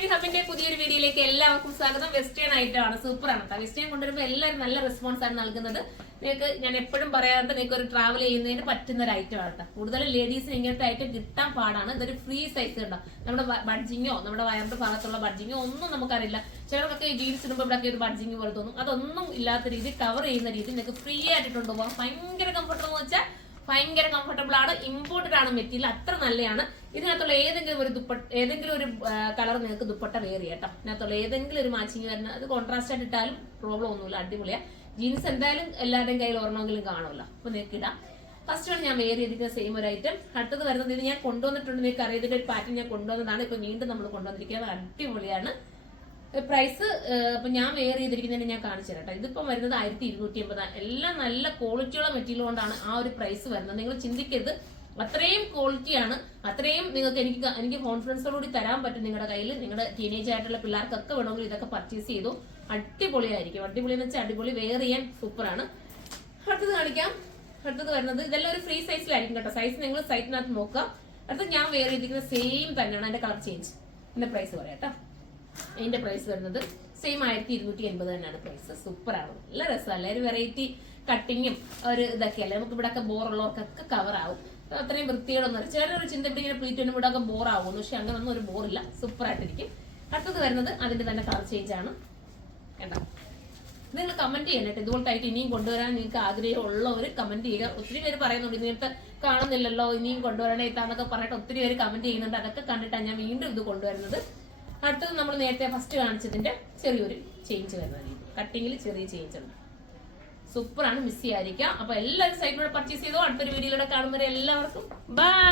ഷെമി ഹബിന്റെ പുതിയൊരു വീഡിയോയിലേക്ക് എല്ലാവർക്കും സ്വാഗതം. വെസ്റ്റേൺ ആയിട്ടാണ്, സൂപ്പറാണ് കേട്ടോ. വെസ്റ്റേൺ കൊണ്ടുവരുമ്പോൾ എല്ലാവരും നല്ല റെസ്പോൺസ് ആണ് നൽകുന്നത്. നിങ്ങൾക്ക് ഞാൻ എപ്പോഴും പറയാറുണ്ട്, നിങ്ങൾക്ക് ഒരു ട്രാവൽ ചെയ്യുന്നതിന് പറ്റുന്ന ഒരു ഐറ്റം ആണ് കേട്ടോ. കൂടുതൽ ലേഡീസിന് ഇങ്ങനത്തെ ഐറ്റം കിട്ടാൻ പാടാണ്. ഇതൊരു ഫ്രീ സൈസ് ഉണ്ടോ, നമ്മുടെ ബഡ്ജിങ്ങോ നമ്മുടെ വയറിന്റെ ഭാഗത്തുള്ള ബഡ്ജിങ്ങോ ഒന്നും നമുക്കറിയില്ല. ചിലർക്കൊക്കെ ജീൻസ് ഇടുമ്പോൾ ഇവിടെ ഒരു ബഡ്ജിങ് പോലെ തോന്നും. അതൊന്നും ഇല്ലാത്ത രീതി കവർ ചെയ്യുന്ന രീതി നിങ്ങൾക്ക് ഫ്രീ ആയിട്ട് കൊണ്ടുപോകാം. ഭയങ്കര കംഫർട്ടബിൾ എന്ന് വെച്ചാൽ ഭയങ്കര കംഫർട്ടബിൾ ആണ്. ഇമ്പോർട്ടഡ് ആണ് മെറ്റീരിയൽ, അത്ര നല്ലതാണ്. ഇതിനകത്തുള്ള ഏതെങ്കിലും ഒരു കളർ നിങ്ങൾക്ക് ദുപ്പട്ട വെയർ ചെയ്യാം കേട്ടോ. ഇതിനകത്തുള്ള ഏതെങ്കിലും ഒരു മാച്ചിങ് വരുന്ന അത് കോൺട്രാസ്റ്റ് ആയിട്ട് ഇട്ടാലും പ്രോബ്ലം ഒന്നുമില്ല, അടിപൊളിയാ. ജീൻസ് എന്തായാലും എല്ലാവരുടെയും കയ്യിൽ ഒരെണ്ണമെങ്കിലും കാണുമല്ലോ, അപ്പൊ നിങ്ങൾക്ക് ഇടാം. ഫസ്റ്റ് ആണ് ഞാൻ വെയർ ചെയ്തിരിക്കുന്ന സെയിം ഒരു ഐറ്റം. അടുത്തത് വരുന്നത് ഇത് ഞാൻ കൊണ്ടുവന്നിട്ടുണ്ട്, നിങ്ങൾക്ക് അറിയാം. ഇതിന്റെ ഒരു പാറ്റേൺ ഞാൻ കൊണ്ടുവന്നതാണ്, ഇപ്പൊ വീണ്ടും നമ്മൾ കൊണ്ടുവന്നിരിക്കുന്നത്. അടിപൊളിയാണ്. പ്രൈസ് ഇപ്പൊ ഞാൻ വെയർ ചെയ്തിരിക്കുന്നതിന് ഞാൻ കാണിച്ചു തരാം കേട്ടോ. ഇതിപ്പം വരുന്നത് 1280. എല്ലാം നല്ല ക്വാളിറ്റിയുള്ള മെറ്റീരിയൽ കൊണ്ടാണ് ആ ഒരു പ്രൈസ് വരുന്നത്. നിങ്ങൾ ചിന്തിക്കരുത്, അത്രയും ക്വാളിറ്റിയാണ്. അത്രയും നിങ്ങൾക്ക് എനിക്ക് കോൺഫിഡൻസോടുകൂടി തരാൻ പറ്റും നിങ്ങളുടെ കയ്യിൽ. നിങ്ങളുടെ ടീനേജ് ആയിട്ടുള്ള പിള്ളേർക്കൊക്കെ വേണമെങ്കിൽ ഇതൊക്കെ പർച്ചേസ് ചെയ്തു. അടിപൊളിയായിരിക്കും. അടിപൊളി എന്ന് വെച്ചാൽ അടിപൊളി, വെയർ ചെയ്യാൻ സൂപ്പറാണ്. അടുത്തത് കാണിക്കാം. അടുത്തത് വരുന്നത് ഇതെല്ലാം ഒരു ഫ്രീ സൈസിലായിരിക്കും കേട്ടോ. സൈസ് നിങ്ങൾ സൈറ്റിനകത്ത് നോക്കുക. അടുത്തത് ഞാൻ വെയർ ചെയ്തിരിക്കുന്ന സെയിം തന്നെയാണ്. അതിന്റെ കളർ ചേഞ്ച്, ഇതിന്റെ പ്രൈസ് പറയാം കേട്ടോ. ഇതിന്റെ പ്രൈസ് വരുന്നത് സെയിം 1280 തന്നെയാണ് പ്രൈസ്. സൂപ്പറാണ്, നല്ല രസമല്ല. ഒരു വെറൈറ്റി കട്ടിങ്ങും ഒരു ഇതൊക്കെയല്ലേ. നമുക്ക് ഇവിടെ ഒക്കെ ബോറുള്ളവർക്കൊക്കെ കവർ ആവും. അത്രയും വൃത്തിയോടൊന്നും ചിലരൊരു ചിന്ത ഇങ്ങനെ പ്ലീറ്റ് ഇവിടെ ഒക്കെ ബോർ ആവുന്നു, പക്ഷെ അങ്ങനൊന്നും ഒരു ബോറില്ല, സൂപ്പറായിട്ടിരിക്കും. അടുത്തത് വരുന്നത് അതിന്റെ തന്നെ കളർ ചേഞ്ച് ആണ് കേട്ടോ. നിങ്ങൾ കമന്റ് ചെയ്യണം ഇതുപോലത്തെ ആയിട്ട് ഇനിയും കൊണ്ടുവരാൻ നിങ്ങൾക്ക് ആഗ്രഹമുള്ളവർ കമന്റ് ചെയ്യുക. ഒത്തിരി പേര് പറയുന്നുണ്ട് ഇങ്ങനത്തെ കാണുന്നില്ലല്ലോ, ഇനിയും കൊണ്ടുവരണേ ഇത്താന്നൊക്കെ പറഞ്ഞിട്ട് ഒത്തിരി പേര് കമന്റ് ചെയ്യുന്നുണ്ട്. അതൊക്കെ കണ്ടിട്ടാണ് ഞാൻ വീണ്ടും ഇത് കൊണ്ടുവരുന്നത്. അടുത്തത് നമ്മൾ നേരത്തെ ഫസ്റ്റ് കാണിച്ചതിന്റെ ചെറിയൊരു ചേഞ്ച് വരുന്ന രീതി, കട്ടിങ്ങിൽ ചെറിയ ചേഞ്ച് ഉണ്ട്. സൂപ്പറാണ്, മിസ് ചെയ്യാതിരിക്കുക. അപ്പൊ എല്ലാവരും സൈറ്റിലൂടെ പർച്ചേസ് ചെയ്തോ. അടുത്തൊരു വീഡിയോയിലൂടെ കാണുന്നവരെ എല്ലാവർക്കും ബൈ.